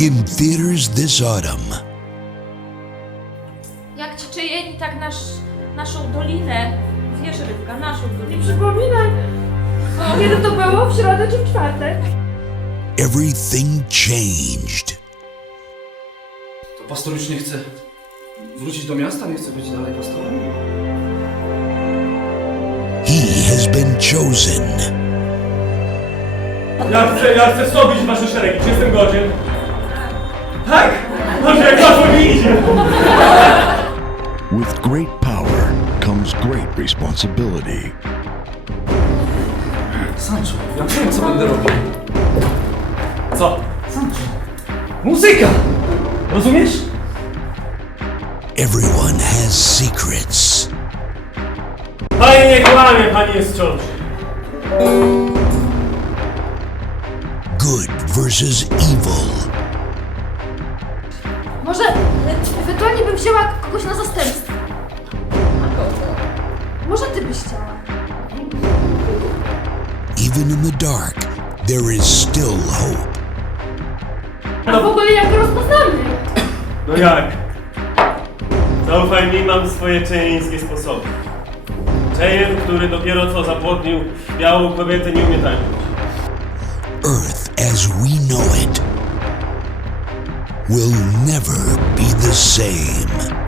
In theaters this autumn. Jak ci czyjeni, tak nasz, naszą dolinę. Wiesz, Rybka, naszą Nie dolinę. przypominaj. Kiedy to było? W środę czy w czwartek? Everything changed. To pastor już nie chce wrócić do miasta? Nie chce być dalej pastorem? He has been chosen. Ja chcę, ja chcę wstąpić w wasze szeregi, czy jestem godzien? Tak! Może idzie! With great power comes great responsibility. Sancho, ja wiem co będę robił. Co? Sancho. Muzyka! Rozumiesz? Everyone has secrets. Pani nie kłamie, pani jest w ciąży. Good versus evil. Może e, ewentualnie bym wzięła kogoś na zastępstwo. Może ty byś chciała. Even in the dark, there is still hope. A w ogóle jak go rozpoznamy? No jak? Zaufaj mi, mam swoje czejeńskie sposoby. Czejen, który dopiero co zapłodnił białą kobietę, nie umie tańczyć. Earth as we know it will never be the same.